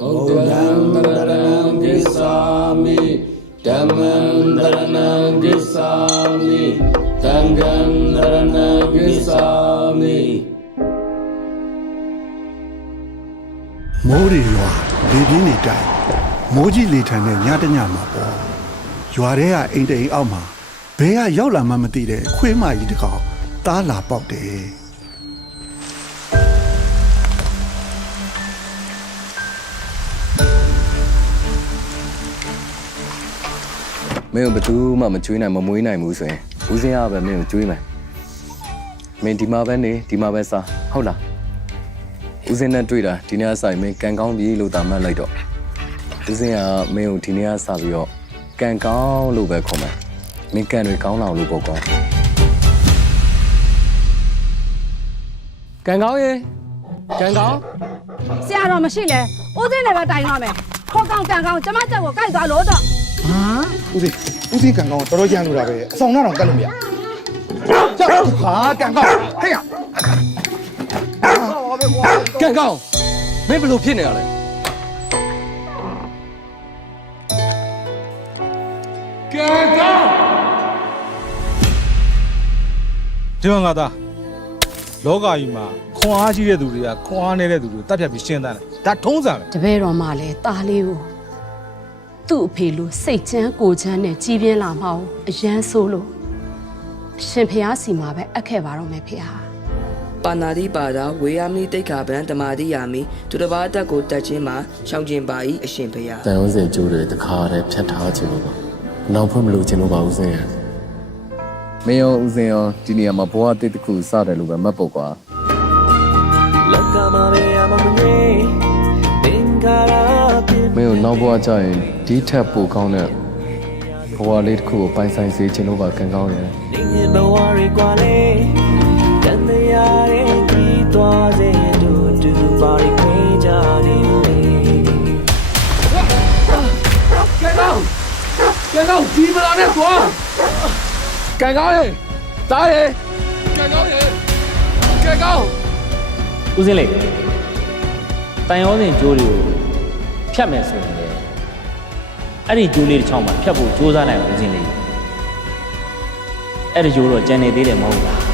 Udandaranam Gisami Dhamandaranam Gisami Tangandaranam Gisami မိုးရီရွာလေပြင်းနေတိုင်းမိုးကြီးလေထန်တဲ့ညတညမှာပေါ့ရွာထဲကအိမ်တိမ်အောက်မှာဘဲကရောက်လာမှမသိတဲ့ခွေးမကြီးတစ်ကောင်တားလာပေါက်တယ်မင်းဘယ်သူမှမကျွေးနိုင်မမွေးနိုင်ဘူးဆိုရင်ဦးစင်းရပဲမင်းကိုကျွေးမယ်မင်းဒီမှာပဲနေဒီမှာပဲစားဟုတ်လားဦးစင်းနဲ့တွေ့တာဒီနေ့အဆိုင်မင်းကန်ကောင်းပြီလို့သာမှတ်လိုက်တော့ဦးစင်းကမင်းကိုဒီနေ့ကစပြီးတော့ကန်ကောင်းလို့ပဲခေါ်မယ်မင်းကန်တွေကောင်းလာလို့ပေါ့ကောကန်ကောင်းရေကန်ကောင်း ဆရာတော်မရှိလဲဦးစင်းလည်းပဲတိုင်ရမယ်ခေါကောင်တန်ကောင်ကျမတက်ကိုကြိုက်သွားလို့တော့ ဦးစင်းကန်ကောင်တော်တော်ရန်လို့တာပဲအဆောင်တော့ကတ်လို့မရကြောက်ဟာကန်ကောင်ဟဲ့ရ ကန်ကောင်းမင်းဘယ်လိုဖြစ်နေရလဲကန်ကောင်း ဒီမှာငါသားလောကကြီးမှာခွန်အားရှိတဲ့သူတွေကခွန်အားနေတဲ့သူတွေတတ်ဖြတ်ပြီးရှင်းတတ်တယ်ဒါထုံးစံပဲ တပည့်တော်မှလည်းตาလေးကိုသူ့အဖေလိုစိတ်ချမ်းကိုချမ်းနဲ့ကြီးပြင်းလာမှအောင်အရန်ဆိုးလို့ရှင်ဖျားစီမှာပဲအပ်ခဲ့ပါတော့မယ်ဖေဟာ ပါဏာတိပါဒဝေယမနိတိတ်ခါဗံဓမ္မာတိယာမိသူတစ်ပါးအတက်ကိုတက်ခြင်းမှာရှောင်ကျင်ပါ၏အရှင်ဘုရား တန်ရုံးစင်ကျိုးတွေတခါတည်းဖြတ်ထားခြင်းလို့ပါနောက်ဖွင့်မလို့ခြင်းလို့ပါဦးစင်းရမင်းရောဦးစင်းရောဒီနေရာမှာဘဝအသစ်တစ်ခုစတယ်လို့ပဲမှတ်ဖို့ကွာမင်းတို့နောက်ဘဝကျရင်ဒီထက်ပိုကောင်းတဲ့ဘဝလေးတစ်ခုကိုပိုင်ဆိုင်စေခြင်းလို့ပါကံကောင်းတယ်ကန်ကောင်းဒီမလာနဲ့ကွာကန်ကောင်းရေတားရေကန်ကောင်းရေကန်ကောင်း ဦးစင်းလေးတန်ရောစင်ကျိုးတွေကိုဖြတ်မယ်ဆိုရင်လေအဲ့ဒီကျိုးလေးတစ်ချောင်းမှာဖြတ်ဖို့ကြိုးစားနိုင်ဦးစင်းလေးအဲ့ဒီကျိုးတော့ကြံနေသေးတယ်မဟုတ်လား